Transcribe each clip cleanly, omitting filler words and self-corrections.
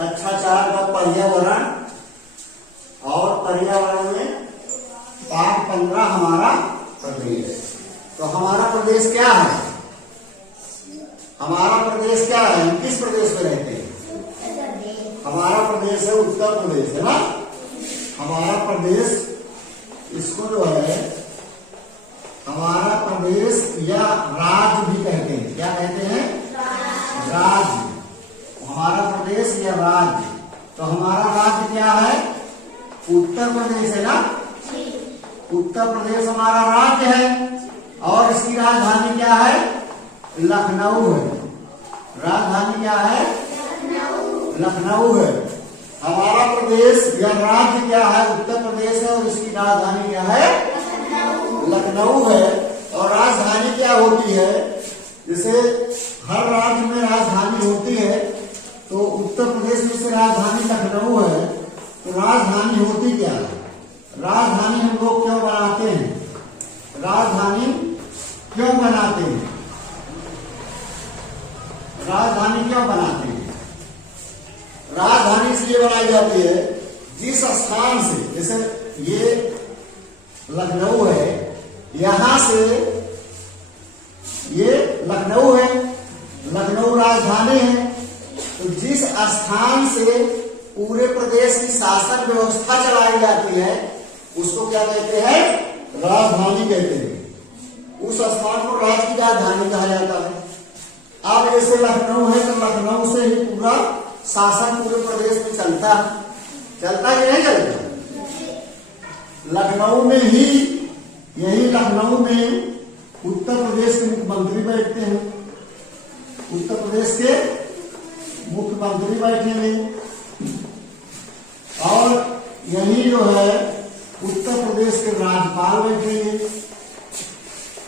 कक्षा 4 का पर्यावरण और पर्यावरण में पाठ 15 हमारा प्रदेश। तो हमारा प्रदेश क्या है? हमारा प्रदेश क्या है? हम किस प्रदेश में रहते हैं? हमारा प्रदेश है उत्तर प्रदेश, है ना। हमारा प्रदेश, इसको जो है हमारा प्रदेश या राज्य भी कहते हैं। क्या कहते हैं? राज्य। हमारा प्रदेश या राज्य। तो हमारा राज्य क्या है? उत्तर प्रदेश, है ना। उत्तर प्रदेश हमारा राज्य है और इसकी राजधानी क्या है? लखनऊ है। राजधानी क्या है? लखनऊ है। हमारा प्रदेश या राज्य क्या है? उत्तर प्रदेश है और इसकी राजधानी क्या है? लखनऊ है। और राजधानी क्या होती है? जैसे हर राज्य में राजधानी होती है, तो उत्तर प्रदेश में से राजधानी लखनऊ है। तो राजधानी होती क्या है? राजधानी हम लोग क्यों बनाते हैं? राजधानी क्यों बनाते हैं? राजधानी क्यों बनाते हैं? राजधानी इसलिए बनाई जाती है जिस स्थान से, जैसे ये लखनऊ है, यहां से ये लखनऊ है, लखनऊ राजधानी है। तो जिस स्थान से पूरे प्रदेश की शासन व्यवस्था चलाई जाती है उसको क्या कहते हैं? राजधानी कहते हैं। उस स्थान को राज्य की राजधानी कहा जाता है। अब जैसे लखनऊ है तो लखनऊ से ही पूरा शासन पूरे प्रदेश में चलता है। चलता कि नहीं चलता? लखनऊ में ही, यही लखनऊ में उत्तर प्रदेश के मुख्यमंत्री बैठते हैं। उत्तर प्रदेश के मुख्यमंत्री बैठेंगे और यही जो है उत्तर प्रदेश के राज्यपाल बैठेंगे।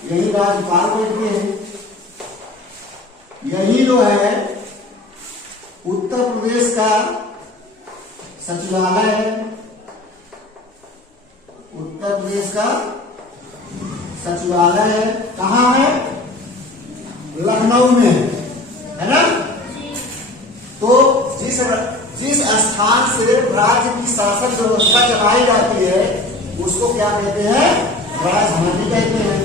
यही राज्यपाल बैठे हैं। यही जो है उत्तर प्रदेश का सचिवालय है। उत्तर प्रदेश का सचिवालय है। कहाँ है? लखनऊ में, है ना। तो जिस स्थान से राज्य की शासन व्यवस्था चलाई जाती है उसको क्या कहते हैं? राजधानी कहते हैं।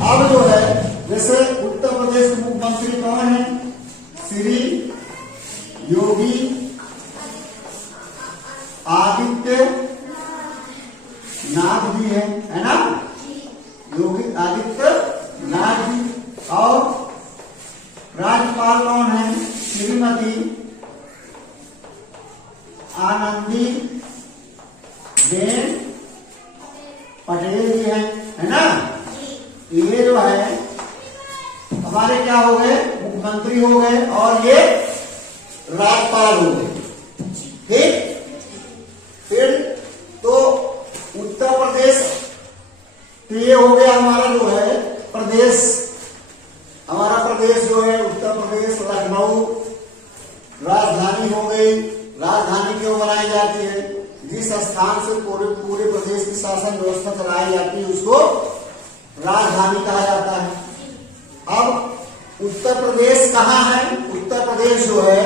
अब जो है जैसे उत्तर प्रदेश के मुख्यमंत्री कौन है? श्री योगी आदित्यनाथ जी है ना। योगी आदित्यनाथ जी। और राज्यपाल कौन है? श्रीमती आनंदी बेन पटेल जी है ना। ये जो है हमारे क्या हो गए? मुख्यमंत्री हो गए और ये राज्यपाल हो गए। ठीक। फिर तो उत्तर प्रदेश, तो ये हो गया हमारा जो है प्रदेश। हमारा प्रदेश जो है उत्तर प्रदेश, लखनऊ राजधानी हो गई। राजधानी क्यों बनाई जाती है? जिस स्थान से पूरे प्रदेश की शासन व्यवस्था चलाई जाती है उसको राजधानी कहा जाता है। अब उत्तर प्रदेश कहाँ है? उत्तर प्रदेश जो है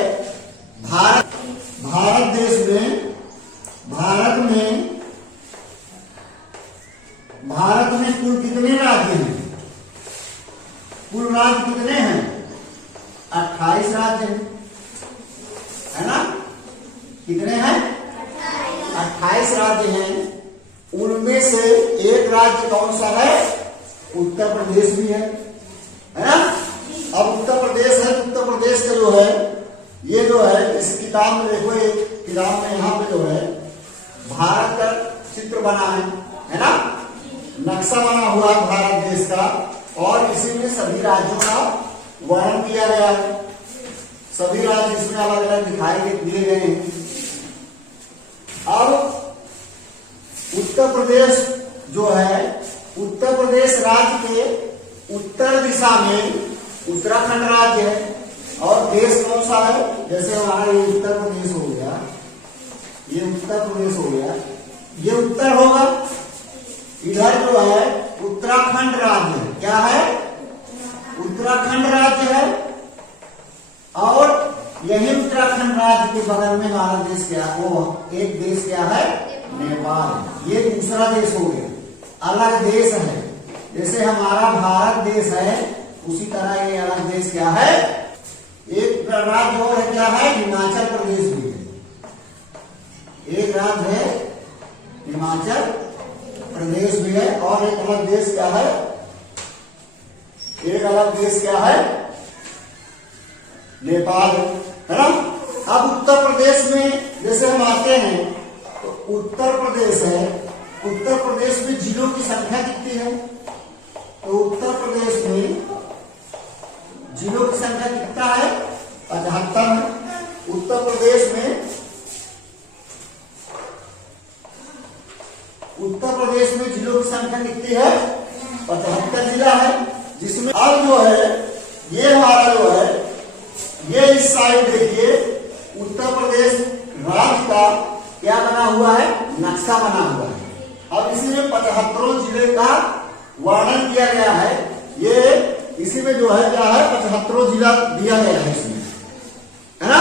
भारत देश में, भारत में कुल कितने राज्य हैं? कुल राज्य कितने हैं? 28 राज्य हैं, है ना। कितने हैं? 28 राज्य हैं। उनमें से एक राज्य कौन सा है? उत्तर प्रदेश भी है ना। अब उत्तर प्रदेश है, उत्तर प्रदेश का जो है ये जो है इस किताब में देखो, एक किताब में यहाँ पे जो है भारत का चित्र बना है ना। नक्शा बना हुआ है भारत देश का और इसी में सभी राज्यों का वर्णन किया गया है। सभी राज्य इसमें अलग अलग दिखाई दिए गए हैं। अब उत्तर प्रदेश जो है, उत्तर प्रदेश राज्य के उत्तर दिशा में उत्तराखंड राज्य है। और देश कौन सा है? जैसे हमारा ये उत्तर प्रदेश हो गया, ये उत्तर प्रदेश हो गया, ये उत्तर होगा। इधर जो है उत्तराखंड राज्य है। क्या है? उत्तराखंड राज्य है। और यही उत्तराखंड राज्य के बगल में हमारा देश क्या वो एक देश क्या है नेपाल। ये दूसरा देश हो गया, अलग देश है। जैसे हमारा भारत देश है उसी तरह ये अलग देश क्या है, एक राज्य और है क्या है, हिमाचल प्रदेश भी है। एक राज्य है हिमाचल प्रदेश भी है और एक अलग देश क्या है, एक अलग देश क्या है नेपाल है ना। अब उत्तर प्रदेश में जैसे हम आते हैं तो उत्तर प्रदेश है, उत्तर प्रदेश में जिलों की संख्या कितनी है, तो उत्तर प्रदेश में जिलों की संख्या कितना है 75 है। उत्तर प्रदेश में जिलों की संख्या कितनी है 75 जिला है। जिसमें अब जो है ये हमारा जो है ये इस साइड देखिए उत्तर प्रदेश राज्य का क्या बना हुआ है, नक्शा बना हुआ है। अब इसमें 75 जिले का वर्णन किया गया है। ये इसी में जो है क्या है 75 जिला दिया गया है इसमें, है ना।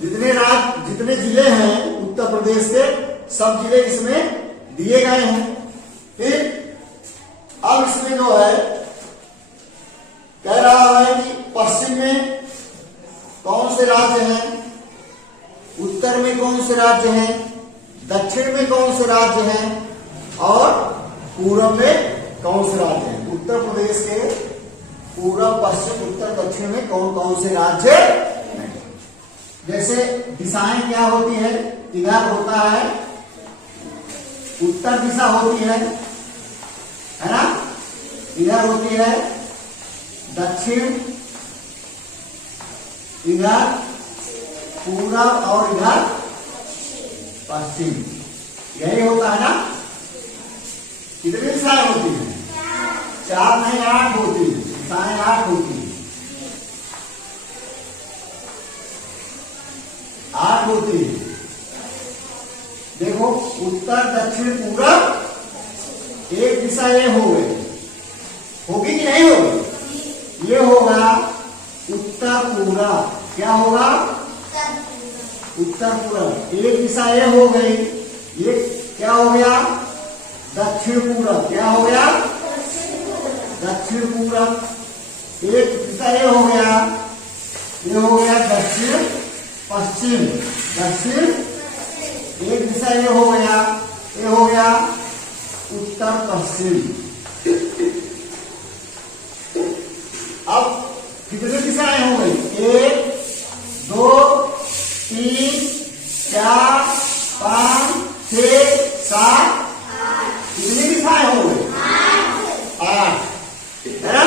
जितने जिले हैं उत्तर प्रदेश के सब जिले इसमें दिए गए हैं। फिर अब इसमें जो है कह रहा है कि पश्चिम में कौन से राज्य हैं, उत्तर में कौन से राज्य हैं, दक्षिण में कौन से राज्य हैं और पूर्व में कौन से राज्य हैं। उत्तर प्रदेश के पूर्व पश्चिम उत्तर दक्षिण में कौन कौन से राज्य हैं। जैसे दिशाएं क्या होती है, इधर होता है उत्तर दिशा होती है ना, इधर होती है दक्षिण, इधर पूरब और इधर पश्चिम, यही होता है ना। कितनी दिशाएं होती है, 4 नहीं 8 होती है, दिशाएं 8 होती है, 8 होती है। देखो उत्तर दक्षिण पूरब एक दिशा ये हो गई, होगी कि नहीं होगी, ये होगा उत्तर पूरब। क्या होगा उत्तर पूरब, एक दिशा ये हो गई, ये क्या हो गया दक्षिण पूरब, क्या हो गया दक्षिण पूरब। एक दिशा ये हो गया, ये हो गया दक्षिण पश्चिम, दक्षिण। एक दिशा ये हो गया, ये हो गया उत्तर पश्चिम। अब कितनी दिशाएं हो गई, 1 2 3 4 5 6 7, कितनी दिशाएं हो गई 8, है ना।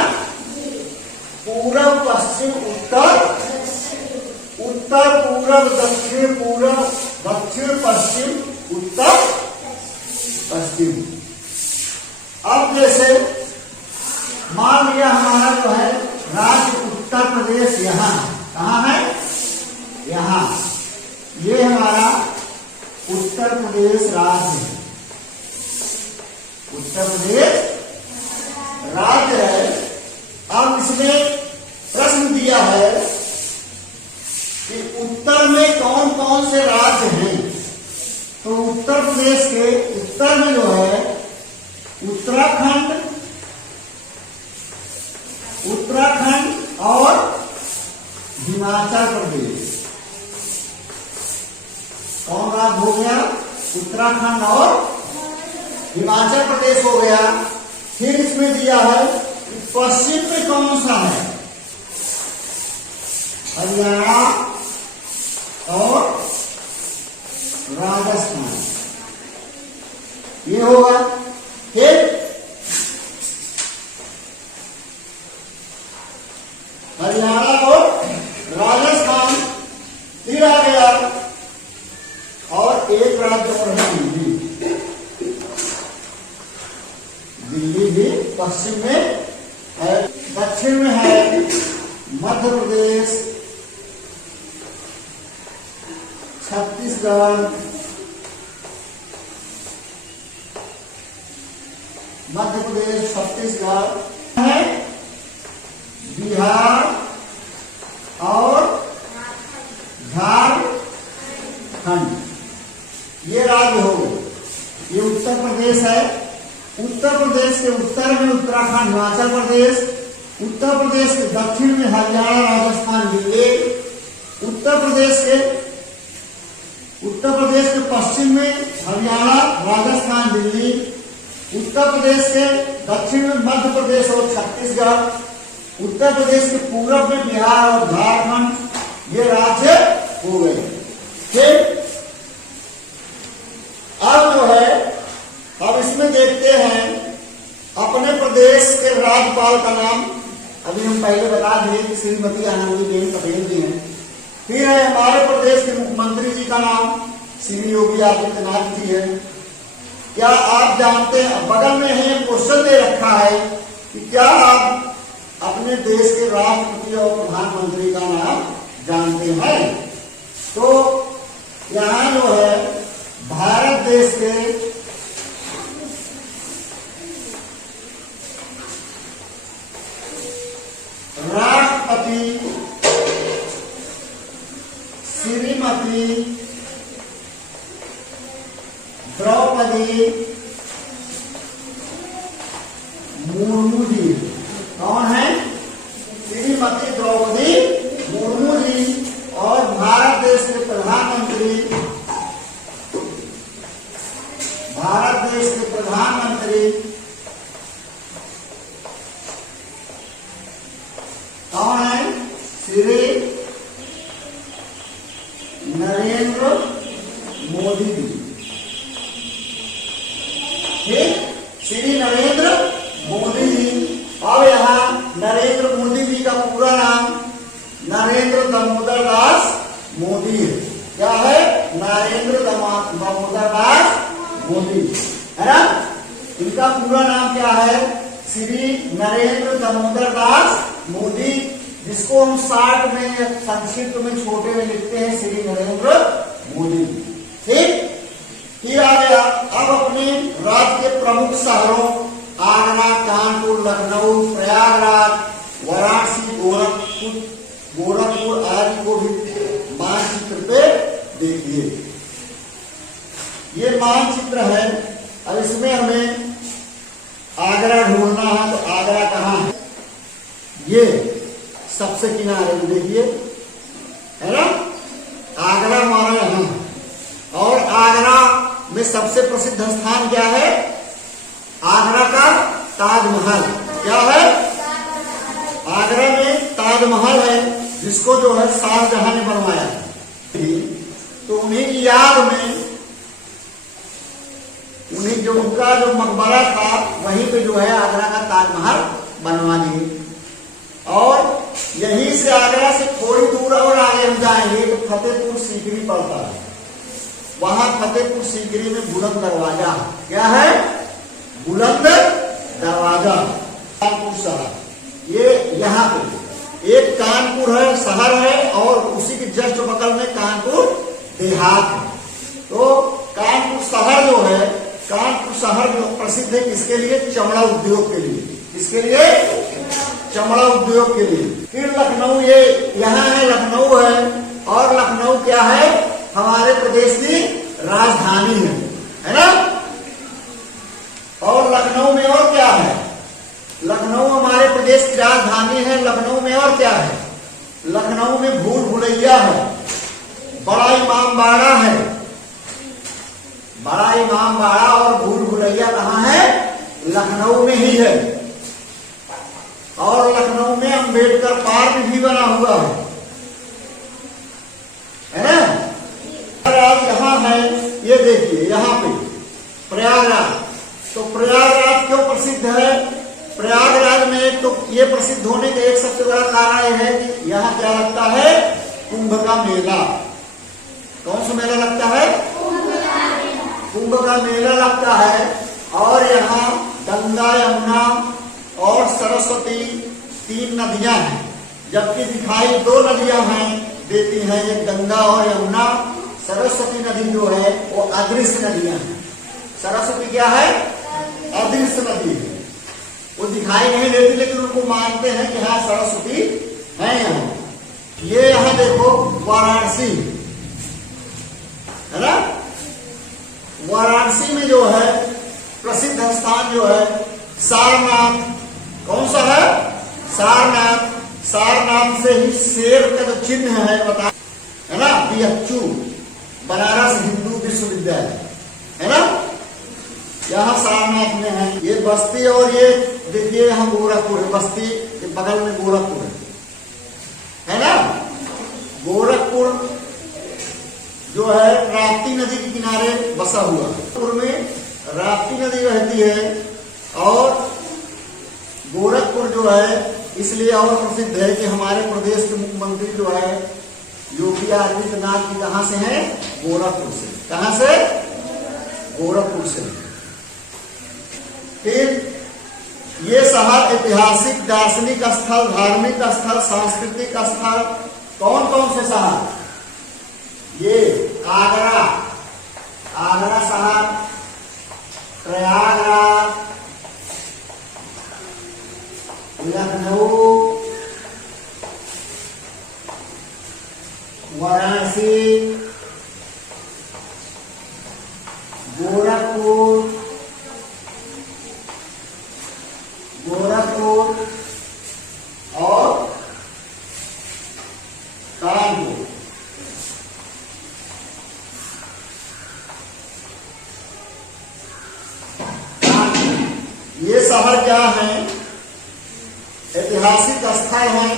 पूरब पश्चिम उत्तर, उत्तर पूरब दक्षिण पूरब दक्षिण पश्चिम उत्तर पश्चिम। अब जैसे मान लिया हमारा जो है राज्य उत्तर प्रदेश यहाँ कहाँ है, यहाँ, ये हमारा उत्तर प्रदेश राज्य है, उत्तर प्रदेश राज्य है। अब इसमें प्रश्न दिया है कि उत्तर में कौन कौन से राज्य हैं, तो उत्तर प्रदेश के उत्तर में जो है उत्तराखंड और हिमाचल प्रदेश। कौन राज्य हो गया, उत्तराखंड और हिमाचल प्रदेश हो गया। फिर इसमें दिया है कि पश्चिम में कौन सा है, हरियाणा और राजस्थान, ये होगा। फिर हरियाणा और राजस्थान, फिर आ गया और एक राज्य और है दिल्ली, दिल्ली भी पश्चिम में है। दक्षिण में है मध्य प्रदेश, छत्तीसगढ़, मध्य प्रदेश छत्तीसगढ़ है, बिहार और खंड ये राज्य हो गए। ये उत्तर प्रदेश है। उत्तर प्रदेश के उत्तर में उत्तराखंड हिमाचल प्रदेश, उत्तर प्रदेश के दक्षिण में हरियाणा राजस्थान दिल्ली, उत्तर प्रदेश के पश्चिम में हरियाणा राजस्थान दिल्ली, उत्तर प्रदेश के दक्षिण में मध्य प्रदेश और छत्तीसगढ़, उत्तर प्रदेश के पूर्व में बिहार और झारखंड, ये राज्य हो गए। फिर अब जो है अब इसमें देखते हैं अपने प्रदेश के राज्यपाल का नाम। अभी हम पहले बता दिए कि श्रीमती आनंदीबेन पटेल जी हैं। फिर है हमारे प्रदेश के मुख्यमंत्री जी का नाम श्री योगी आदित्यनाथ जी है। क्या आप जानते हैं, बगल में है क्वेश्चन दे रखा है कि क्या आप अपने देश के राष्ट्रपति और प्रधानमंत्री का नाम जानते हैं? तो यहाँ जो है भारत देश के राष्ट्रपति श्रीमती द्रौपदी मुर्मू जी। कौन है? श्रीमती द्रौपदी मुर्मू जी। और भारत देश के प्रधानमंत्री कौन है? श्री नरेंद्र मोदी जी। ठीक, श्री नरेंद्र मोदी जी। अब यहाँ नरेंद्र मोदी जी का पूरा नाम नरेंद्र दामोदर दास मोदी है। क्या है? नरेंद्र दामोदर दास मोदी है ना। इनका पूरा नाम क्या है? श्री नरेंद्र दामोदर दास मोदी, जिसको हम शॉर्ट में संक्षिप्त में छोटे में लिखते हैं श्री नरेंद्र मोदी। ठीक, फिर आ गया अब अपने राज्य के प्रमुख शहरों आगरा, कानपुर, लखनऊ, प्रयागराज, वाराणसी, गोरखपुर आदि को भी मानचित्र पे देखिए। ये मानचित्र है। अब इसमें हमें आगरा ढूंढना है। तो आगरा कहाँ है? ये सबसे किनारे में देखिए, है ना। आगरा हमारा यहाँ है। और आगरा में सबसे प्रसिद्ध स्थान क्या है? आगरा का ताजमहल। क्या है? आगरा में ताजमहल है, जिसको जो है शाहजहां ने बनवाया है। तो उन्हीं की याद में उन्हीं जो उनका जो मकबरा था वहीं पे जो है आगरा का ताजमहल बनवा दिए। और यहीं से आगरा से थोड़ी दूर और आगे हम जाएंगे तो फतेहपुर सीकरी पड़ता है। वहां फतेहपुर सीकरी में बुलंद दरवाजा। क्या है? बुलंद दरवाजा। कानपुर शहर, ये यहाँ पे एक कानपुर है, शहर है, और उसी के जस्ट बगल में कानपुर देहात है। तो कानपुर शहर जो है, कानपुर शहर जो प्रसिद्ध है किसके लिए? चमड़ा उद्योग के लिए। किसके लिए? चमड़ा उद्योग के लिए। फिर लखनऊ, ये यहाँ है, लखनऊ है। और लखनऊ क्या है? हमारे प्रदेश की राजधानी है ना। और लखनऊ में और क्या है? लखनऊ हमारे प्रदेश की राजधानी है। लखनऊ में और क्या है? लखनऊ में भूल भुलैया है, बड़ा इमामबाड़ा है। बड़ा इमामबाड़ा और भूल भुलैया कहाँ है? लखनऊ में ही है। और लखनऊ में अंबेडकर पार्क भी बना हुआ है ना। प्रयागराज यहाँ है, ये देखिए यहाँ पे प्रयागराज। तो प्रयागराज क्यों प्रसिद्ध है? प्रयागराज में तो ये प्रसिद्ध होने का एक सबसे बड़ा कारण यह है कि यहाँ क्या लगता है? कुंभ का मेला। कौन सा मेला लगता है? कुंभ का मेला लगता है। और यहाँ गंगा, यमुना और सरस्वती तीन नदियां हैं, जबकि दिखाई दो नदियां हैं देती हैं, एक गंगा और यमुना। सरस्वती नदी जो है वो अदृश्य नदियां हैं। सरस्वती क्या है? अदृश्य नदी है, वो दिखाई नहीं देती, लेकिन उनको मानते हैं कि हाँ सरस्वती है यहाँ। ये यहाँ देखो वाराणसी, वाराणसी में जो है प्रसिद्ध स्थान जो है सारनाथ, कौन सा है? सारनाथ। सारनाथ से ही शेर का जो चिन्ह है बता, है ना, BHU बनारस हिंदू विश्वविद्यालय, है ना, यहाँ सारनाथ में है। ये बस्ती और ये देखिए यहाँ गोरखपुर है, बस्ती के बगल में गोरखपुर है ना। गोरखपुर जो है राप्ती नदी के किनारे बसा हुआ। गोरखपुर में राप्ती नदी रहती है और गोरखपुर जो है इसलिए और प्रसिद्ध है कि हमारे प्रदेश के मुख्यमंत्री जो है योगी आदित्यनाथ जी कहाँ से हैं? गोरखपुर से। कहाँ से? गोरखपुर से। फिर ये शहर ऐतिहासिक, दार्शनिक स्थल, धार्मिक स्थल, सांस्कृतिक स्थल, कौन कौन से शहर? ये आगरा, आगरा शहर, प्रयागराज, लखनऊ, वाराणसी, गोरखपुर, और कानपुर। ये शहर क्या है? ऐतिहासिक स्थल है।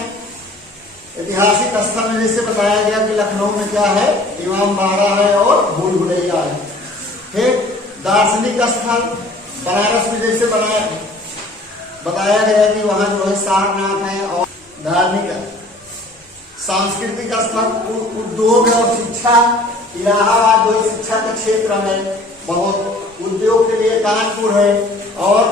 ऐतिहासिक स्थल में जैसे बताया गया कि लखनऊ में क्या है? इमामबाड़ा है और भूल भुलैया है। फिर दार्शनिक स्थल बनारस में जैसे बताया गया कि वहां जो है सारनाथ है। और धार्मिक सांस्कृतिक स्थल उद्योग और शिक्षा, इलाहाबाद जो शिक्षा का क्षेत्र है बहुत, उद्योग के लिए कानपुर है। और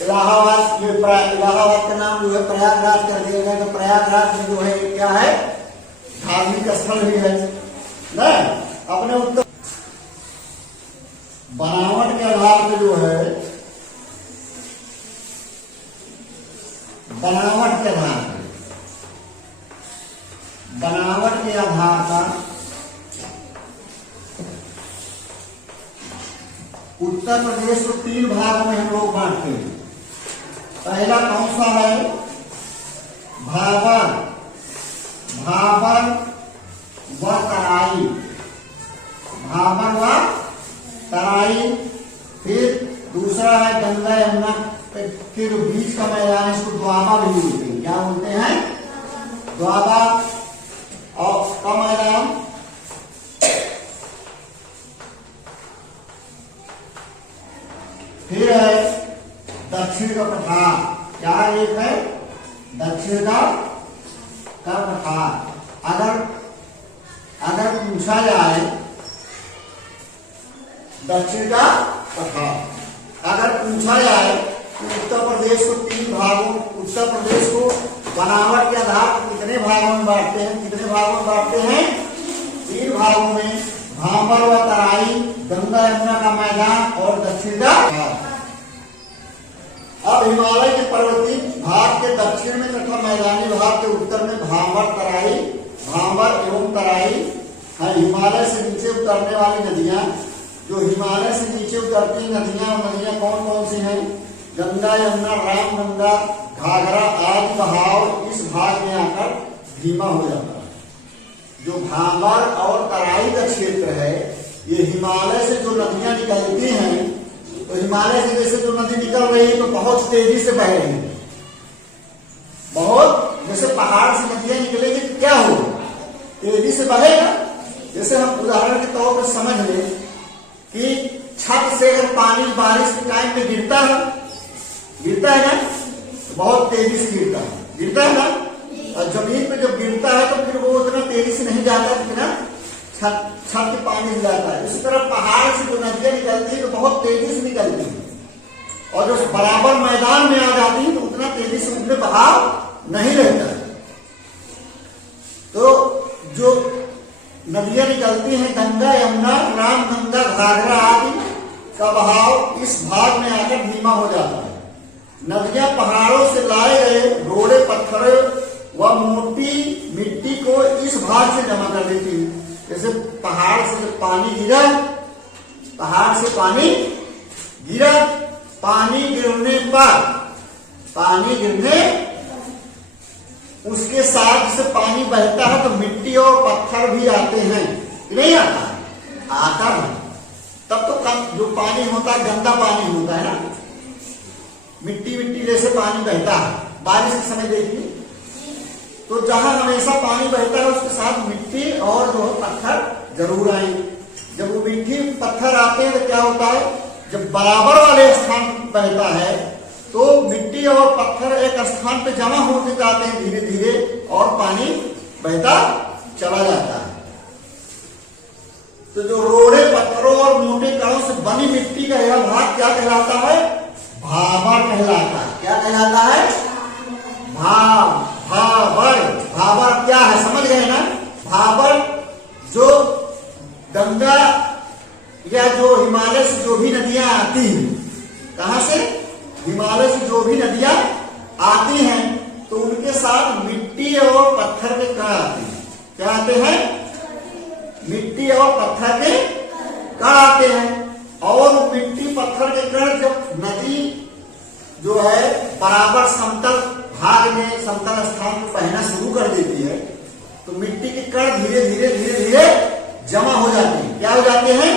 इलाहाबाद, इलाहाबाद का नाम जो है प्रयागराज कर दिया गया, तो प्रयागराज में जो है क्या है? धार्मिक स्थल भी है ना। अपने उत्तर बनावट के आधार पे जो है, बनावट के आधार पर उत्तर प्रदेश को 3 भागों में हम लोग बांटते हैं। पहला कौन सा है? भाबर, भाबर व तराई, भाबर व तराई। फिर दूसरा है गंगा यमुना के जो बीच का मैदान, इसको द्वाबा भी बोलते हैं। क्या बोलते हैं? द्वाबा और का मैदान। फिर है दक्षिण का पठार। क्या एक है? दक्षिण का पठार। अगर पूछा जाए दक्षिण का पठार, अगर पूछा जाए कि उत्तर प्रदेश को 3 भागों, उत्तर प्रदेश को बनावट के आधार पर कितने भागों में बांटते हैं? कितने भागों में बांटते हैं? 3 भागों में। भाबर व तराई, गंगा यमुना का मैदान और दक्षिण का पठार। अब हिमालय के पर्वतीय भाग के दक्षिण में तथा मैदानी भाग के उत्तर में भाबर एवं तराई है। हिमालय से नीचे उतरने वाली नदियां, जो हिमालय से नीचे उतरती नदियां कौन कौन सी हैं? गंगा, यमुना, रामगंगा, घाघरा आदि बहाव इस भाग में आकर धीमा हो जाता है। जो भाबर और तराई का क्षेत्र है, ये हिमालय से जो नदियां निकलती हैं, तो हिमालय से जैसे जो नदी निकल रही है तो बहुत तेजी से बह रही है। बहुत जैसे पहाड़ से नदियां निकलेगी तो क्या होगा? तेजी से बहेगा। जैसे हम उदाहरण के तौर पर समझ लें कि छत से अगर पानी बारिश के टाइम में गिरता है ना, तो बहुत तेजी से गिरता है ना। और जमीन पे जब गिरता है तो फिर वो उतना तेजी से नहीं जाता जितना छत के पानी से जाता है। इसी तरह पहाड़ से जो नदियां निकलती है तो बहुत तेजी से निकलती है, और जो बराबर मैदान में आ जाती है तो उतना तेजी से उनमें बहाव नहीं रहता है। तो जो नदियां निकलती हैं गंगा, यमुना, रामगंगा, घाघरा आदि का बहाव इस भाग में आकर धीमा हो जाता है। नदियां पहाड़ों से लाए गए रोड़े पत्थरों व मोटी मिट्टी को इस भाग से जमा कर देती है। जैसे पहाड़ से जब पानी गिरा पहाड़ से पानी गिरा। पानी गिरने उसके साथ से पानी बहता है तो मिट्टी और पत्थर भी आते हैं, नहीं आता है। तब तो जो पानी होता है गंदा पानी होता है ना, मिट्टी जैसे पानी बहता है। बारिश के समय देखिए तो जहां हमेशा पानी बहता है उसके साथ मिट्टी और जो पत्थर जरूर आएंगे। जब वो मिट्टी पत्थर आते हैं तो क्या होता है, जब बराबर वाले स्थान बहता है तो मिट्टी और पत्थर एक स्थान पे जमा होते जाते हैं धीरे धीरे और पानी बहता चला जाता है। तो जो रोड़े पत्थरों और मोटे कणों से बनी मिट्टी का यह भाग क्या कहलाता है, भाबर कहलाता है। क्या कहलाता है, भाबर क्या है समझ गए ना। भाबर जो गंगा या जो हिमालय से जो भी नदियां आती हैं, कहां से, हिमालय से जो भी नदियां आती हैं तो उनके साथ मिट्टी और पत्थर के कण आते हैं। क्या आते हैं, मिट्टी और पत्थर के कण आते हैं। और मिट्टी पत्थर के कण जब नदी जो है बराबर समतल भाग में समतल स्थान पर बहना शुरू कर देती है तो मिट्टी के कण धीरे धीरे जमा हो जाते हैं। क्या हो जाते हैं,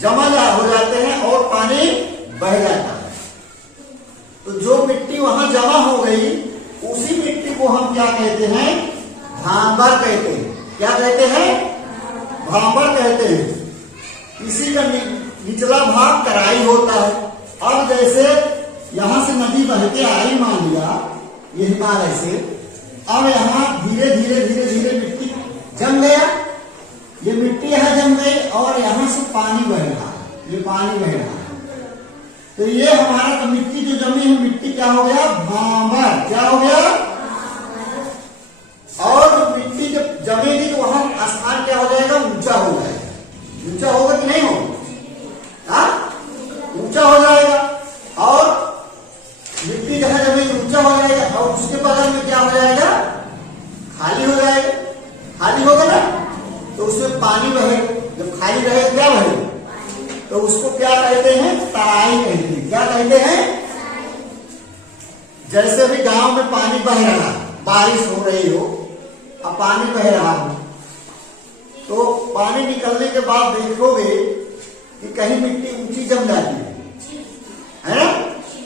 जमा हो जाते हैं और पानी बह जाता है। तो जो मिट्टी वहां जमा हो गई उसी मिट्टी को हम क्या कहते हैं, भांबर कहते हैं। क्या कहते हैं, भांबर कहते हैं। इसी का निचला भाग तराई होता है। अब जैसे यहां से नदी बह के आई, मान लिया ये हिमालय से, अब यहां धीरे धीरे मिट्टी जम गया, ये मिट्टी यहां जम गई और यहां से पानी बह रहा है, ये पानी बह रहा है। तो ये हमारा तो मिट्टी जो जमी है, मिट्टी क्या हो गया, भांबर। क्या हो गया, और जो मिट्टी जब जमेगी तो वहां स्थान क्या हो जाएगा, ऊंचा हो जाएगा। ऊंचा होगा कि नहीं होगा, ऊंचा हो जाएगा। और मिट्टी जहां जमेगी ऊंचा हो जाएगा और उसके बगल में क्या हो जाएगा, खाली हो जाएगा। खाली होगा ना तो उसमें पानी बहे। जब खाली रहे क्या बहे, तो उसको क्या कहते हैं, तराई कहते हैं। क्या कहते हैं, जैसे भी गांव में पानी बह रहा, बारिश हो रही हो, अब पानी बह रहा हो तो पानी निकलने के बाद देखोगे कि कहीं मिट्टी ऊंची जम जाती है ना,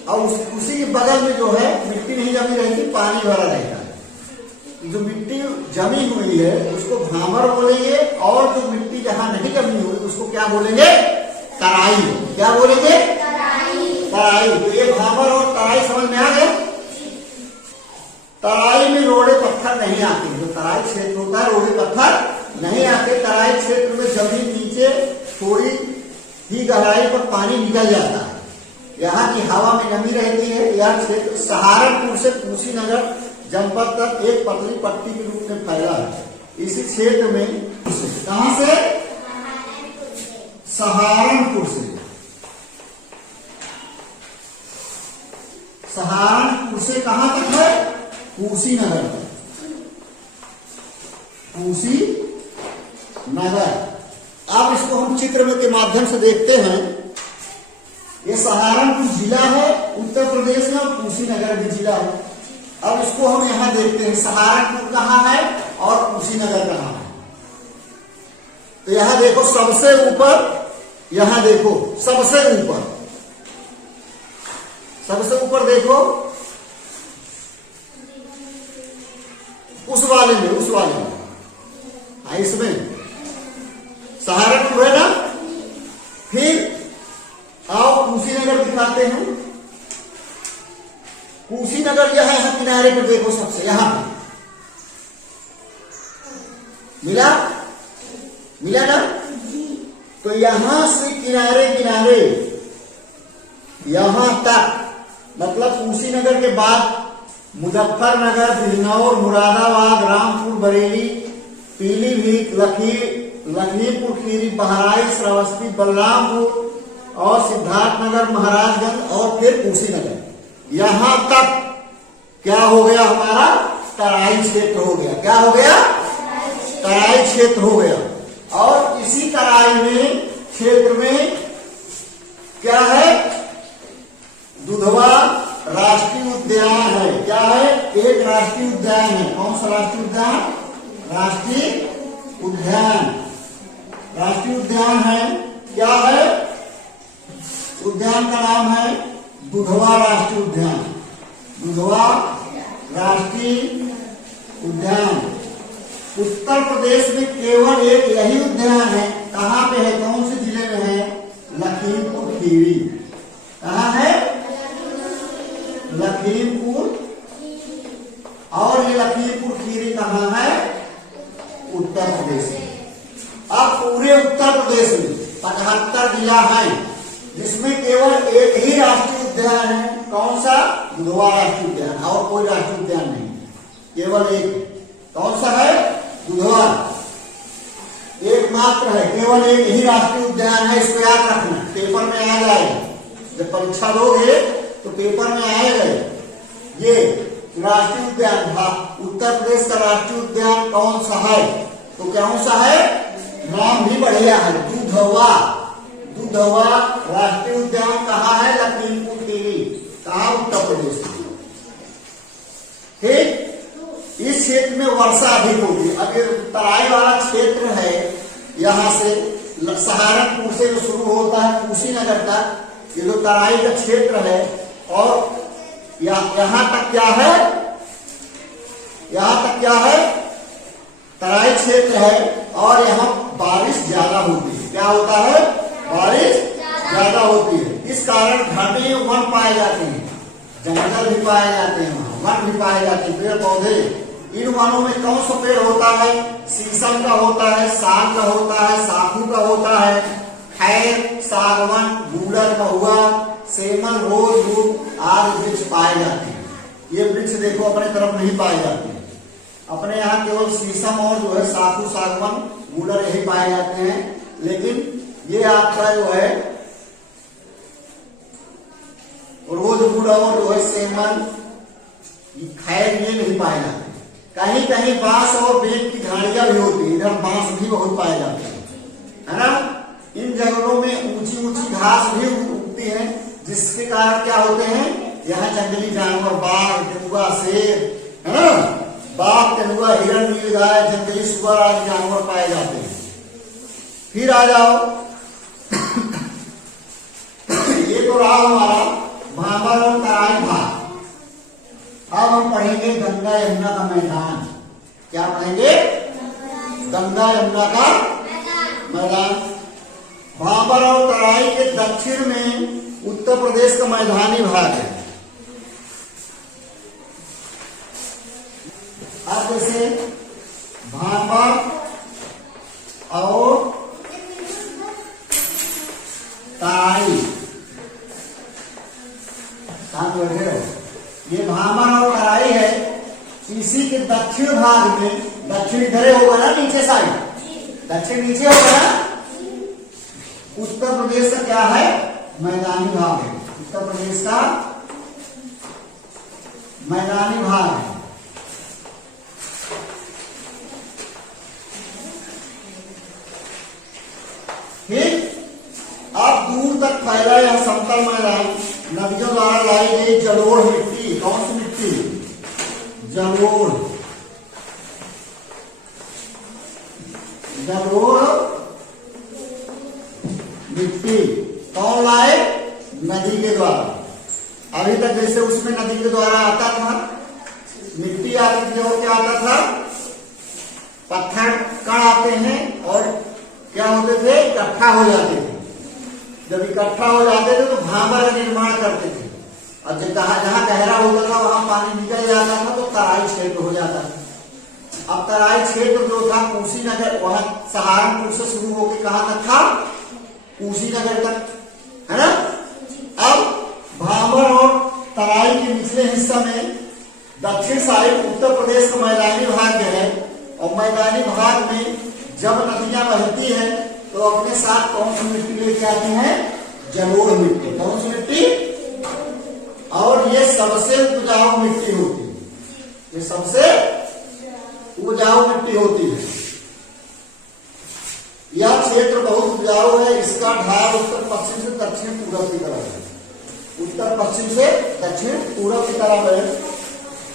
और उसी के बगल में जो है मिट्टी नहीं जमी रहती, पानी भरा रहता है। जो मिट्टी जमी हुई है उसको भांबर बोलेंगे, और जो मिट्टी जहां नहीं जमी हुई उसको क्या बोलेंगे, तराई। क्या बोलेंगे, तराई। तो ये भांबर और तराई समझ में आ गए। तराई में रोड़े पत्थर नहीं आते, जो तराई क्षेत्र होता है रोड़े पत्थर नहीं आते। तराई क्षेत्र में जमीन नीचे थोड़ी ही गहराई पर पानी निकल जाता है, यहाँ की हवा में नमी रहती है। यह क्षेत्र सहारनपुर से कुशीनगर जनपद तक एक पतली पट्टी के रूप में फैला है। इसी क्षेत्र में कहां से, सहारनपुर से, सहारनपुर से कहां तक है, कुशीनगर तक। कुशीनगर। अब इसको हम चित्र में के माध्यम से देखते हैं। ये सहारनपुर जिला है उत्तर प्रदेश में और कुशीनगर भी जिला है। अब इसको हम यहां देखते हैं, सहारनपुर कहां है और कुशीनगर कहां है। तो यहां देखो सबसे ऊपर, यहां देखो सबसे ऊपर, सबसे ऊपर देखो उस वाले में, इसमें सहारनपुर है ना। फिर आओ कुशीनगर दिखाते हैं। कुशीनगर यह है, किनारे पे देखो सबसे, यहां पे मिला ना। तो यहां से किनारे यहां तक, मतलब कुशीनगर के बाद मुजफ्फरनगर, बिजनौर, मुरादाबाद, रामपुर, बरेली, पीलीभीत, लखीमपुर खीरी, बहराइच, श्रावस्ती, बलरामपुर और सिद्धार्थनगर, महाराजगंज और फिर कुशीनगर। यहां तक क्या हो गया, हमारा तराई क्षेत्र हो गया। क्या हो गया, तराई क्षेत्र हो गया। और इसी तराई में क्षेत्र में क्या है? दुधवा राष्ट्रीय उद्यान है। क्या है? एक राष्ट्रीय उद्यान है। कौन सा राष्ट्रीय उद्यान? राष्ट्रीय उद्यान। राष्ट्रीय उद्यान है। क्या है? उद्यान का नाम है दुधवा राष्ट्रीय उद्यान। दुधवा राष्ट्रीय उद्यान। उत्तर प्रदेश में केवल एक यही उद्यान है। कहाँ पे है? कौन से जिले में है? लखीमपुर खीरी। कहाँ है? लखीमपुर। और ये लखीमपुर खीरी कहाँ है? उत्तर प्रदेश में। अब पूरे उत्तर प्रदेश में 75 जिला है जिसमें केवल एक ही राष्ट्रीय उद्यान है। कौन सा? दुधवा राष्ट्रीय उद्यान। और कोई राष्ट्रीय उद्यान नहीं, केवल एक। कौन सा है? दुधवा। एकमात्र है, केवल एक ही राष्ट्रीय उद्यान है। इसको याद रखना, पेपर में आ जाएगा। जब परीक्षा दोगे तो पेपर में आएगा ये राष्ट्रीय उद्यान था। उत्तर प्रदेश का राष्ट्रीय उद्यान कौन सा है? तो कौन सा है? नाम भी बढ़िया है, दुधवा। दुधवा राष्ट्रीय उद्यान कहाँ है? लखीमपुर खीरी। कहाँ? उत्तर प्रदेश में। ठीक। इस क्षेत्र में वर्षा अधिक होगी। अब ये तराई वाला क्षेत्र है, यहाँ से सहारनपुर से जो शुरू होता है कुशीनगर तक, ये जो तराई का क्षेत्र है, और यहाँ तक क्या है? यहाँ तक क्या है? तराई क्षेत्र है। और यहाँ बारिश ज्यादा होती है। क्या होता है? बारिश ज्यादा होती है। इस कारण घने वन पाए जाते हैं, जंगल भी पाए जाते हैं, वन भी पाए जाते हैं, पेड़ पौधे। इन वनों में कौन सा पेड़ होता है? शीशम का होता है, साग का होता है, साखू का होता है, खैर, सागवन, गूलर, महुआ, सेमल, रोज आदि वृक्ष पाए जाते हैं। ये वृक्ष देखो अपने तरफ नहीं पाए जाते हैं। अपने यहाँ केवल शीशम और जो है साखू, सागवन, गूलर यही पाए जाते हैं। लेकिन ये आपका जो है रोज वुड और जो है सेमल, खैर, ये नहीं पाए जाते। कहीं कहीं बांस और बेल की झाड़ियां भी होती है। इधर बांस भी बहुत पाए जाते हैं, है ना। इन जंगलों में ऊंची ऊंची घास भी उगती है, जिसके कारण क्या होते हैं? यहाँ जंगली जानवर, बाघ, तेंदुआ, शेर, है ना, बाघ, तेंदुआ, हिरण, नीलगाय, जंगली सुअर आदि जानवर पाए जाते हैं। फिर आ जाओ ये तो रहा हमारा भाबर और तराई भाग। अब हम पढ़ेंगे गंगा यमुना का मैदान। क्या पढ़ेंगे? गंगा यमुना का मैदान। भाबर और तराई के दक्षिण में उत्तर प्रदेश का मैदानी भाग है। अब जैसे भाबर और तराई, साथ बैठे हो। ये भाबर और तराई है। इसी के दक्षिण भाग में, दक्षिण इधर होगा ना, नीचे साइड, दक्षिण नीचे होगा ना। उत्तर प्रदेश का क्या है? मैदानी भाग है। उत्तर प्रदेश का मैदानी भाग है। ठीक। अब दूर तक फैला यह समतल मैदान नदियों द्वारा लाई गई जलोढ़ मिट्टी। कौन सी मिट्टी? जलोढ़। जलोढ़ मिट्टी कौन लाए? नदी के द्वारा। अभी तक जैसे उसमें नदी के द्वारा आता था, मिट्टी आती थी, और क्या आता था? पत्थर कण आते हैं और क्या होते थे? इकट्ठा हो जाते थे। जब इकट्ठा हो जाते थे तो भाबर का निर्माण करते थे। और जहां गहरा होता था वहां पानी निकल जाता था तो तराई क्षेत्र हो जाता था। अब तराई क्षेत्र जो था कुशीनगर, वहां सहारनपुर से शुरू होकर कहां तक था? कुशीनगर तक, है ना। अब भाबर और तराई के निचले हिस्सा में दक्षिण साइड उत्तर प्रदेश का मैदानी भाग है। और मैदानी भाग में जब नदियां बहती है तो अपने साथ कौन सी मिट्टी लेके आती हैं? जलोढ़ मिट्टी। कौन सी मिट्टी? और ये सबसे उपजाऊ मिट्टी होती है। ये सबसे उपजाऊ मिट्टी होती है। यह क्षेत्र बहुत उपजाऊ है, इसका ढाल उत्तर पश्चिम से दक्षिण पूरब की तरफ है, उत्तर पश्चिम से दक्षिण पूरब की तरफ है।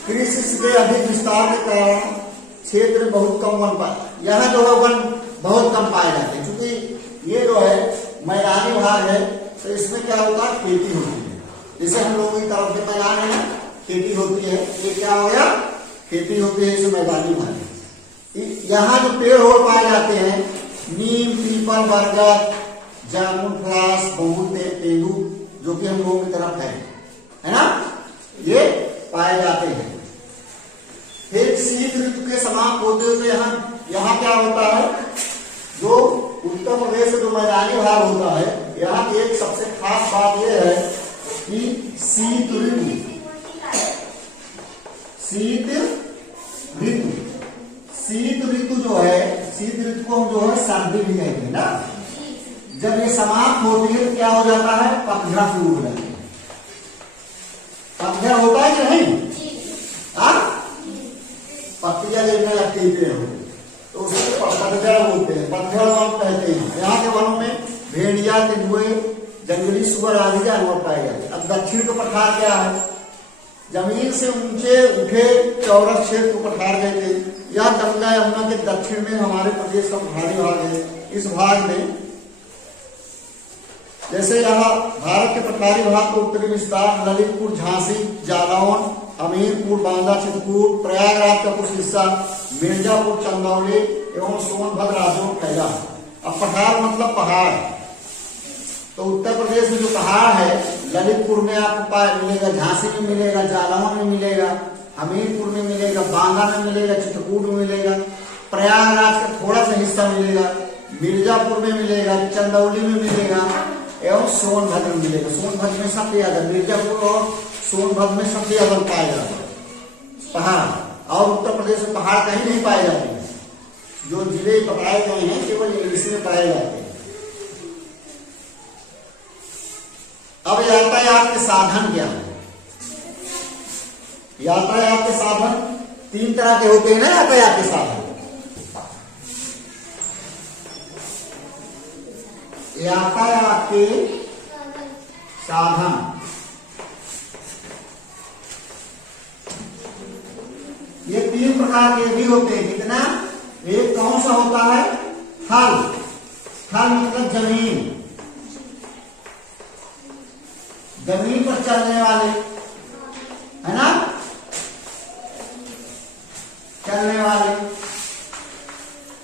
कृषि के अधिक विस्तार के कारण क्षेत्र में बहुत कम वन पाए, यहाँ जो है वन बहुत कम पाए जाते हैं, क्योंकि ये जो है मैदानी भाग है, तो इसमें क्या होता है, खेती होती है। जैसे हम लोगों की तरफ में मैदान है ना, खेती होती है, ये क्या हो गया, खेती होती है, इसे मैदानी भाग है। यहाँ जो पेड़ और पाए जाते हैं, नीम, पीपल, बरगद, जामुन, फ्लास, बबूल, तेंदू, जो कि हम लोगों की तरफ है ना, ये पाए जाते हैं। फिर शीत ऋतु के समाप्त होते हुए यहाँ क्या होता है, जो उत्तर प्रदेश में जो मैदानी भाग होता है, यहाँ की एक सबसे खास बात यह है कि शीत ऋतु जो है, शीत ऋतु को हम जो है सर्दी भी कहते हैं ना, जब ये समाप्त होती है तो क्या हो जाता है, पतझड़ शुरू हो जाती है। पतझड़ होता है कि नहीं, पत्तियां गिरने लगती है, तो उसको पतझड़ बोलते हैं, पतझड़ वन कहते हैं। यहाँ के वनों में भेड़िया, तेंदुए, जंगली सुअर आदि जानवर पाए जाते हैं। अब दक्षिण का पठार क्या है, जमीन से ऊंचे उठे चौरस क्षेत्र को पठार कहते हैं। यह गंगा यमुना के दक्षिण में हमारे प्रदेश का पठारी भाग है। इस भाग में जैसे यहाँ भारत के पठारी भाग का उत्तरी विस्तार ललितपुर, झांसी, जालौन, हमीरपुर, बांदा, चित्रकूट, प्रयागराज का कुछ हिस्सा, मिर्जापुर, चंदौली एवं सोनभद्र राज्यों में फैला। अब पठार मतलब पहाड़, तो उत्तर प्रदेश में जो पहाड़ है, ललितपुर में आपको मिलेगा, झांसी में मिलेगा, जालौन में मिलेगा, हमीरपुर में मिलेगा, बांदा में मिलेगा, चित्रकूट में मिलेगा, प्रयागराज का थोड़ा सा हिस्सा मिलेगा, मिर्जापुर में मिलेगा, चंदौली में मिलेगा एवं सोनभद्र में मिलेगा। सोनभद्र में सबसे ज्यादा, मिर्जापुर और सोनभद्र में सबसे ज्यादा पाए जाते हैं पहाड़। और उत्तर प्रदेश में पहाड़ कहीं नहीं पाए जाते हैं, जो जिले बताए गए हैं केवल इसमें पाए जाते हैं। अब यातायात के साधन क्या है, यातायात के साधन 3 तरह के होते हैं ना, यातायात के साधन। यातायात के साधन ये 3 प्रकार के भी होते हैं। कितना, एक कौन सा होता है, थल, थल मतलब जमीन, जमीन पर चलने वाले, है ना, चलने वाले।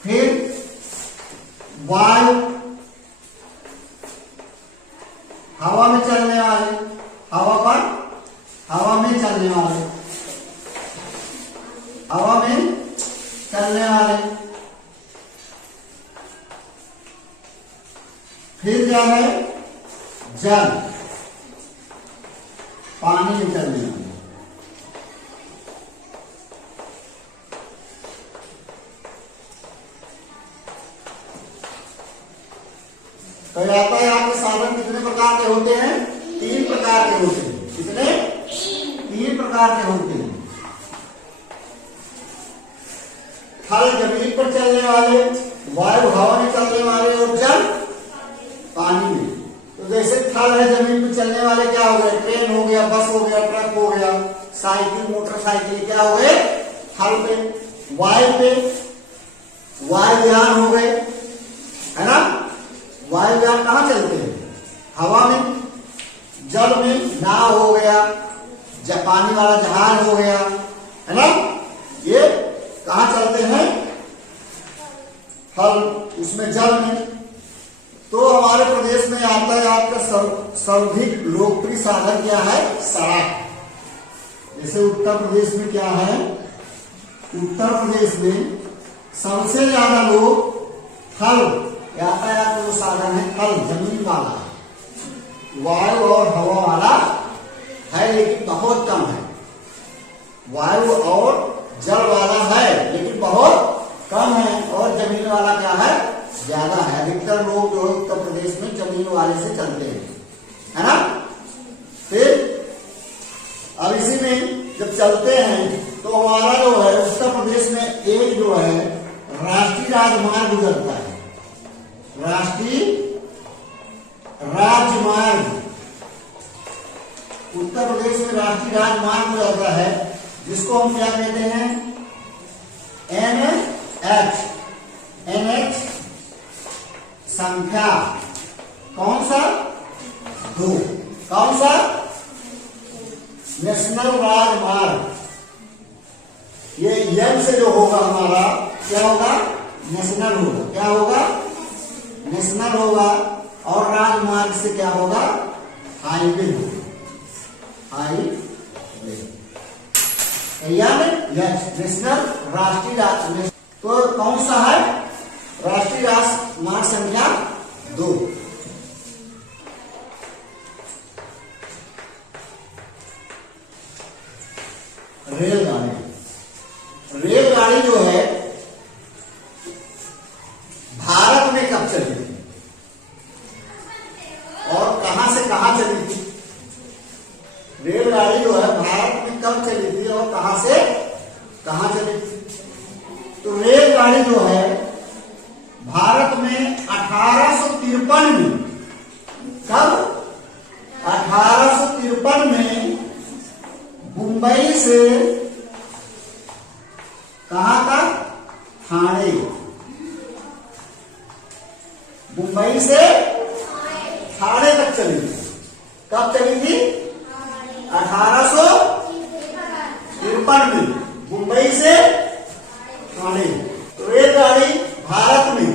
फिर वायु, हवा में चलने वाले, हवा पर, हवा में चलने वाले, हवा में चलने वाले। फिर क्या है, जल, पानी में चलने वाले। तो यातायात के साधन कितने प्रकार के होते हैं, 3 प्रकार के होते हैं। कितने, 3 प्रकार के होते हैं। थल जमीन पर चलने वाले, वायु हवा में चलने वाले, और जल पानी में। तो जैसे थल है जमीन पर चलने वाले, क्या हो गए, ट्रेन हो गया, बस हो गया, ट्रक हो गया, साइकिल, मोटरसाइकिल, क्या हो गए, थल पे। वायु पे वायुयान हो गए, है ना, वायुयान कहाँ चलते हैं, हवा में। जल में नाव हो गया, पानी वाला जहाज हो गया, है ना, ये कहाँ चलते हैं, हल, उसमें जल में। तो हमारे प्रदेश में यातायात का सर्वाधिक लोकप्रिय साधन क्या है, सड़क। जैसे उत्तर प्रदेश में क्या है, उत्तर प्रदेश में सबसे ज्यादा लोग थल यातायात का जो साधन है, थल जमीन वाला, वायु और हवा वाला है, लेकिन बहुत कम है। वायु और जल वाला है लेकिन बहुत कम है, और जमीन वाला क्या है, ज्यादा है। अधिकतर लोग जो उत्तर प्रदेश में जमीन वाले से चलते हैं, है ना। फिर अब इसी में जब चलते हैं तो हमारा जो है उत्तर प्रदेश में एक जो है राष्ट्रीय राजमार्ग गुजरता है। राष्ट्रीय राजमार्ग, उत्तर प्रदेश में राष्ट्रीय राजमार्ग हो जाता है, जिसको हम क्या कहते हैं, NH। NH संख्या कौन सा, 2। कौन सा, नेशनल राजमार्ग। ये एम से जो होगा हमारा क्या होगा, नेशनल होगा। क्या होगा, नेशनल होगा। और राजमार्ग से क्या होगा, हाईवे होगा। हाईवे नेशनल राष्ट्रीय तो कौन सा है, राष्ट्रीय राजमार्ग संख्या 2। रेलगाड़ी, रेलगाड़ी जो है भारत में कब चली थी और कहां से कहां चली थी? रेलगाड़ी जो है भारत में कब चली थी और कहां से कहां चली थी? तो रेलगाड़ी जो है भारत में 1853 में, कब, 1853 में मुंबई से कहां तक, ठाणे। मुंबई से ठाणे तक चली थी। कब चली थी, 1853 में मुंबई से ठाणे। तो रेलगाड़ी भारत में,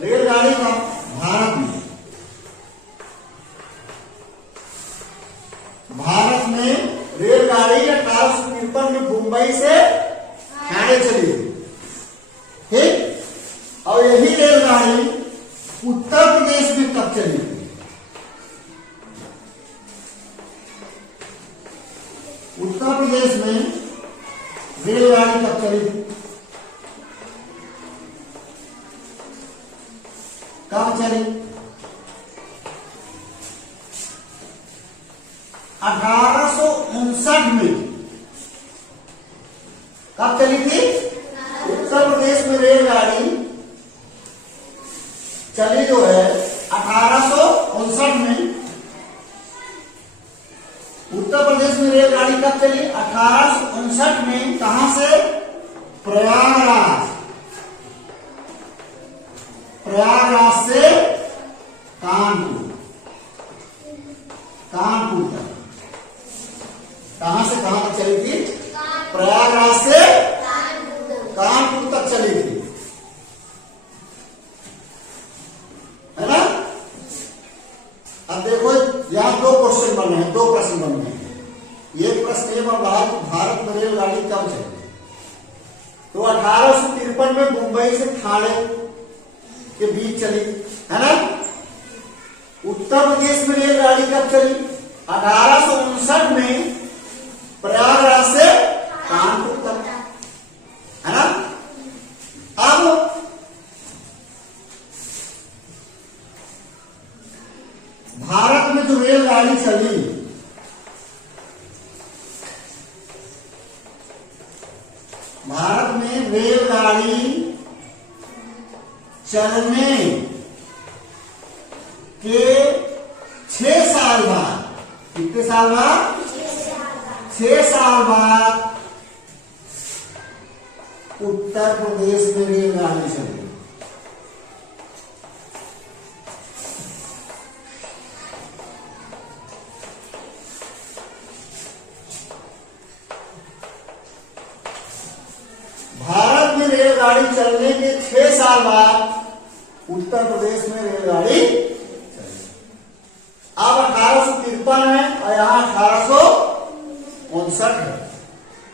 रेलगाड़ी का भारत में, भारत में रेलगाड़ी 1853 में मुंबई से ठाणे चली थी। ठीक। और यही रेलगाड़ी उत्तर प्रदेश में कब चली थी? उत्तर प्रदेश में रेलगाड़ी कब चली थी, कब चली? 1859 में। कब चली थी? उत्तर प्रदेश में रेलगाड़ी चली जो है 1859 में। उत्तर प्रदेश में रेलगाड़ी कब चली? 1859 में। कहां से? प्रयागराज। प्रयागराज से कानपुर, कानपुर तक। कहां से कहां तक चली थी? प्रयागराज से कानपुर तक चली थी, है ना। अब देखो यहां 2 क्वेश्चन बन रहे हैं, 2 प्रश्न बन रहे हैं। एक प्रश्न ये बन रहा है कि भारत में रेलगाड़ी कब चली? तो 1853 में मुंबई से ठाणे के बीच चली, है ना। उत्तर प्रदेश में रेलगाड़ी कब चली? 1859 में प्रयागराज से कानपुर तक, है ना। अब भारत में जो रेलगाड़ी चली, भारत में रेलगाड़ी चलने के 6 साल बाद, कितने साल बाद? 6 साल बाद उत्तर प्रदेश में रेलगाड़ी चली। भारत में रेलगाड़ी चलने के 6 साल बाद उत्तर प्रदेश में रेलगाड़ी चली। अब 1853 है और यहां 1859 है।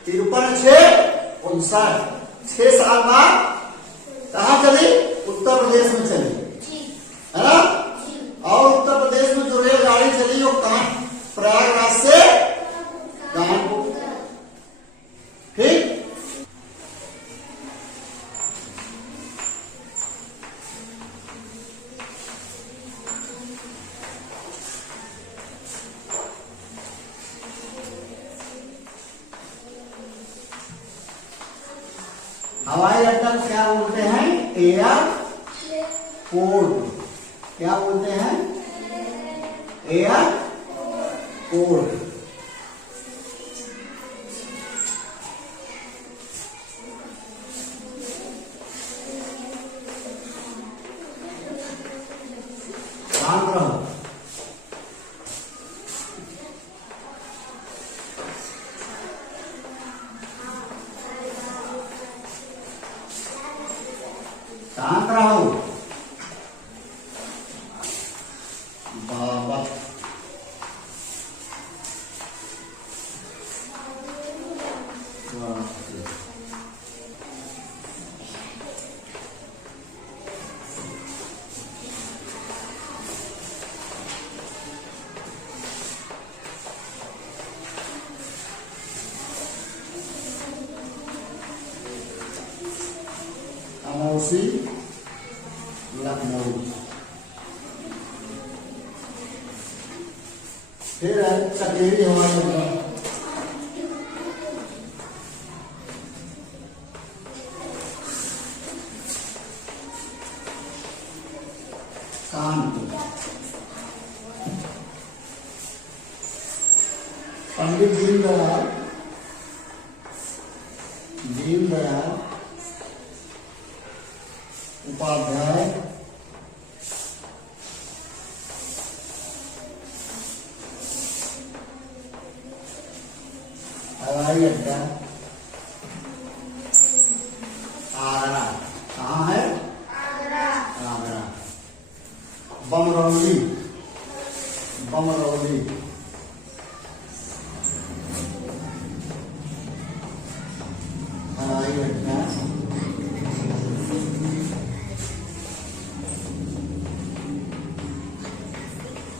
53 6 59, 6 साल बाद कहां चली? उत्तर प्रदेश में चली, है ना। और उत्तर प्रदेश में जो रेलगाड़ी चली वो कहां? प्रयागराज से कानपुर। ठीक। हवाई अड्डा को क्या बोलते हैं? एयरपोर्ट। क्या बोलते हैं? एयरपोर्ट। शांत रहो। शांत रहो बाबा। अमौसी लखनऊ। फिर है चकेरी हवाई अड्डा। कानपुर। पंडित दीनदयाल उपाध्याय हवाई अड्डा आगरा। कहाँ है? आगरा। बमरौली हवाई अड्डा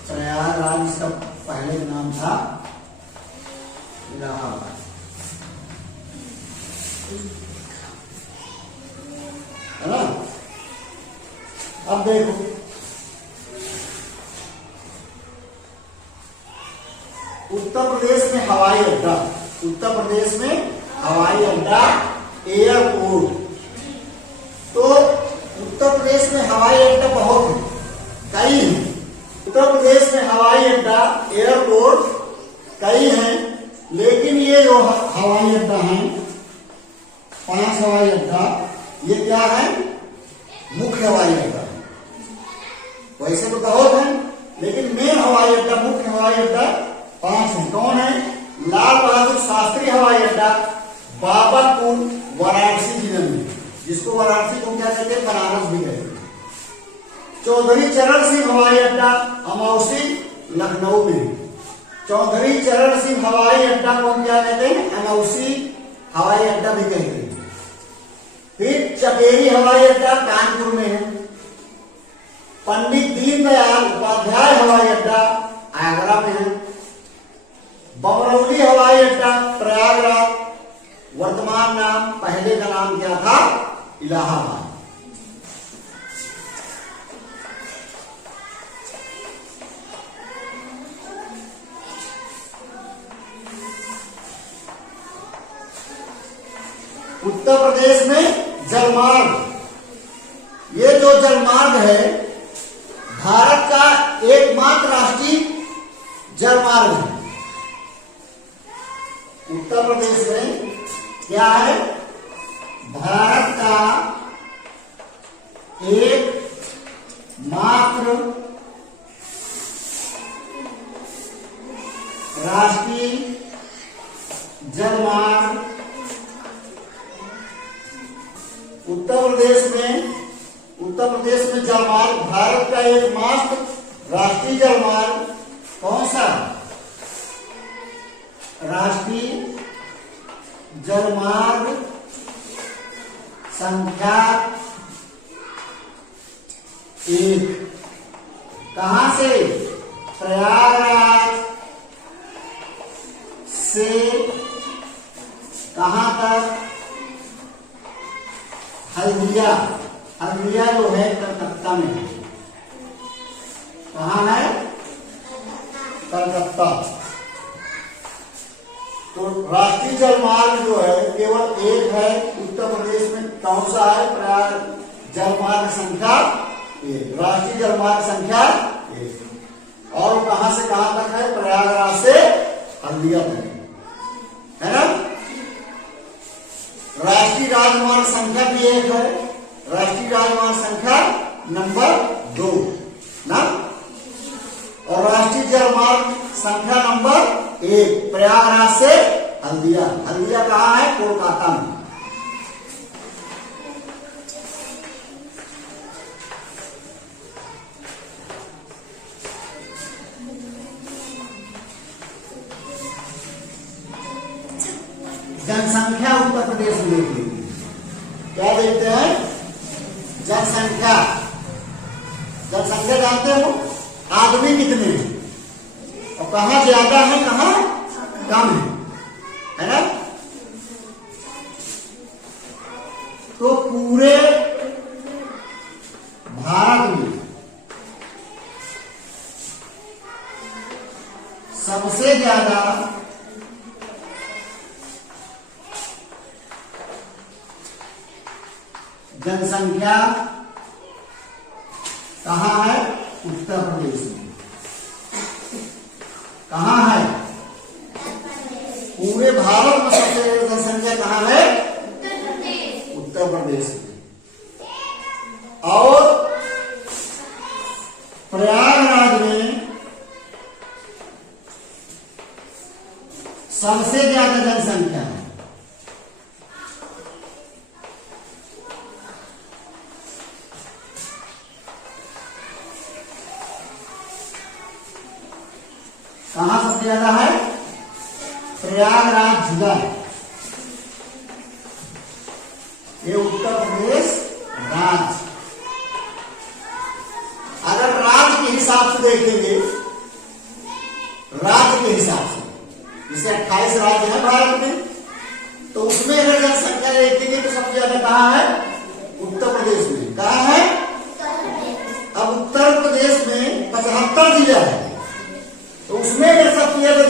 प्रयागराज। इसका पहले का नाम था इलाहाबाद। है ना? अब देखो उत्तर प्रदेश में हवाई अड्डा, एयरपोर्ट। तो उत्तर प्रदेश में हवाई अड्डा बहुत है, कई है। उत्तर प्रदेश में हवाई अड्डा एयरपोर्ट कई हैं, लेकिन ये जो हवाई अड्डा है 5 हवाई अड्डा, ये क्या है? मुख्य हवाई अड्डा। वैसे तो बहुत है, लेकिन मेन हवाई अड्डा, मुख्य हवाई अड्डा 5 है। कौन है? लाल बहादुर शास्त्री हवाई अड्डा बाबरपुर वाराणसी जिले में, जिसको वाराणसी को क्या कहते हैं? बनारस भी कहते हैं। चौधरी चरण सिंह हवाई अड्डा अमौसी लखनऊ में। चौधरी चरण सिंह हवाई अड्डा को क्या कहते हैं? अमौसी हवाई अड्डा भी कहते हैं। फिर चकेरी हवाई अड्डा कानपुर में है। पंडित दीनदयाल उपाध्याय हवाई अड्डा आगरा में है। बमरौली हवाई अड्डा प्रयागराज। वर्तमान नाम, पहले का नाम क्या था? इलाहाबाद। उत्तर प्रदेश में जलमार्ग, ये जो जलमार्ग है भारत का एकमात्र राष्ट्रीय जलमार्ग है। उत्तर प्रदेश में क्या है? भारत का एकमात्र राष्ट्रीय जलमार्ग। उत्तर प्रदेश में जलमार्ग, भारत का एकमात्र राष्ट्रीय जलमार्ग। कौन सा? राष्ट्रीय जलमार्ग संख्या 1। कहां से? प्रयागराज से कहां तक? हल्दिया जो है कलकत्ता में है। कहां है? कलकत्ता। तो राष्ट्रीय जलमार्ग जो है केवल एक है उत्तर प्रदेश में। कौन सा है? प्रयाग जलमार्ग संख्या 1। राष्ट्रीय जलमार्ग संख्या 1। और वो कहां से कहां तक है? प्रयागराज से हल्दिया तक है ना। राष्ट्रीय राजमार्ग संख्या भी 1 है। राष्ट्रीय राजमार्ग संख्या नंबर 2 ना। और राष्ट्रीय जलमार्ग संख्या नंबर 1 प्रयागराज से हल्दिया। हल्दिया कहां है? कोलकाता में। जनसंख्या उत्तर प्रदेश में देखिए, क्या देखते हैं? जनसंख्या। जनसंख्या जानते हो? आदमी कितने हैं और कहां ज्यादा है कहां कम है ना। तो पूरे भारत में सबसे ज्यादा जनसंख्या कहां है? उत्तर प्रदेश में। कहां है? पूरे भारत में सबसे ज्यादा जनसंख्या कहां है? उत्तर प्रदेश में। और प्रयागराज में सबसे ज्यादा जनसंख्या है। कहां सबसे ज्यादा है? प्रयागराज जिला। ये उत्तर प्रदेश राज्य। अगर राज्य के हिसाब से देखेंगे, राज्य के हिसाब से जैसे 28 राज्य है भारत में, तो उसमें अगर जनसंख्या देखेंगे तो सबसे ज्यादा कहां है? उत्तर प्रदेश में। कहां है? अब उत्तर प्रदेश में 75 जिला है, तो उसमें अगर सबसे ज्यादा